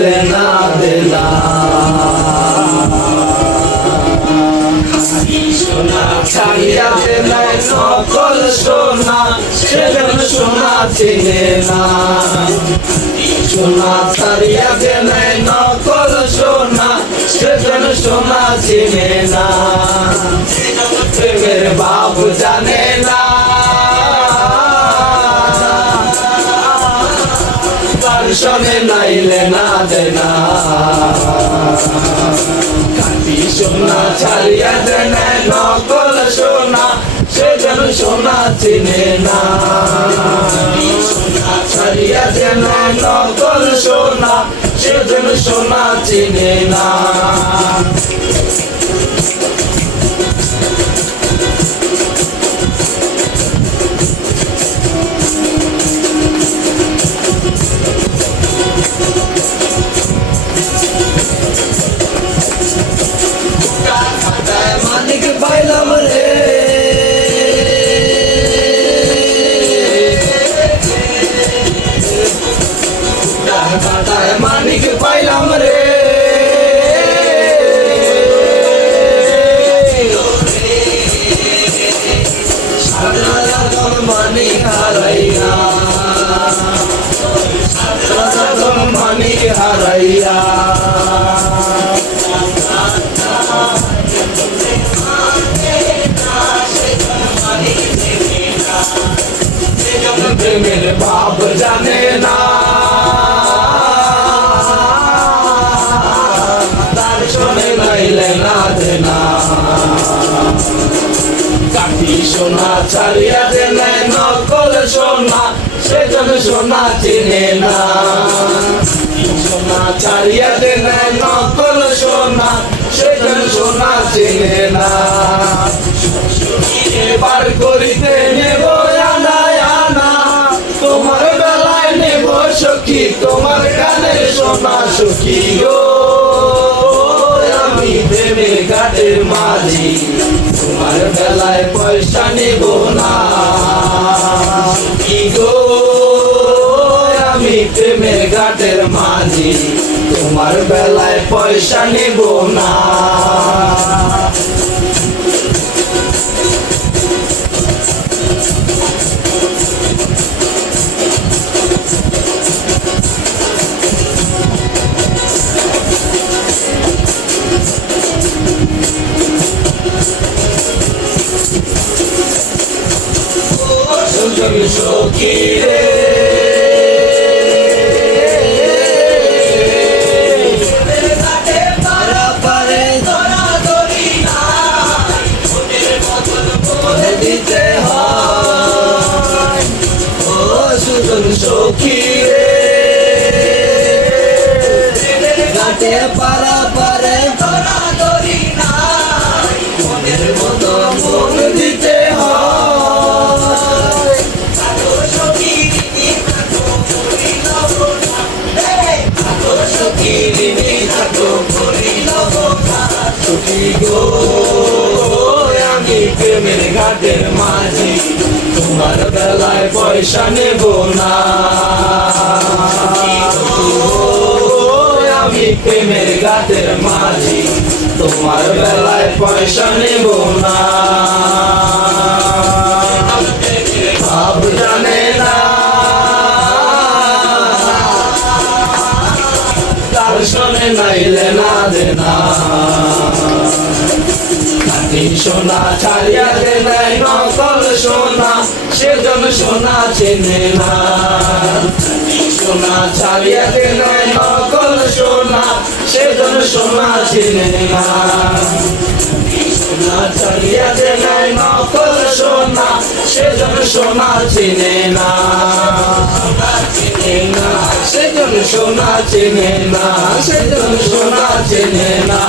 লেনা দেনা সোনা ছাড়িয়া দেনা নকল সোনা সে যেন সোনা চিনে না সোনা ছাড়িয়া দেনা নকল সোনা সে যেন সোনা চিনে না প্রেমের ভাব জানে না শোনে নাইলে না দেনা খাঁটি সোনা ছাড়িয়া দেনা নকল সোনা সে যেন সোনা চিনে না সোনা ছাড়িয়া দেনা নকল সোনা সে যেন সোনা চিনে না মানিক পাইলাম রে মানিক পাইলাম রে মানিক হারাইয়া মানিক হারাইয়া প্রেমের ভাব জানে না তার শোনে নাইলে না দেনা কাঠি সোনা ছাড়িয়া দেনা নকল সোনা সে যেন সোনা চিনে না সোনা ছাড়িয়া দেনা নকল সোনা সে যেন সোনা চিনে না এবার করিতে নেব তোমার বেলায় নেব সখী তোমার গানে সোনা সখী গো আমি প্রেমের ঘাটের মাঝি তোমার বেলায় পয়সা নেব না সখী গো আমি প্রেমের ঘাটের মাঝি তোমার বেলায় পয়সা নেব না সখী রে পারে ধরা ধরি না দিতে হয় ও সুজন সখী রে ঘাটে পারা পারে ধরা ধরি না মনের মতো মন দিতে আমি প্রেমের ঘাটের মাঝি তোমার বেলায় পয়সা নেব না আমি প্রেমের ঘাটের মাঝি তোমার বেলায় পয়সা নেব না ভাব জানে না তার শোনে নাইলে না দেনা খাঁটি সোনা ছাড়িয়া দেনা নকল সোনা সে যেন সোনা চেনে না সোনা ছাড়িয়া দেনা নকল সোনা সে যেন সোনা চেনে না সোনা ছাড়িয়া দেনা নকল সোনা সে যেন সোনা চেনে না সে যেন সোনা চেনে না সে যেন সোনা চেনে না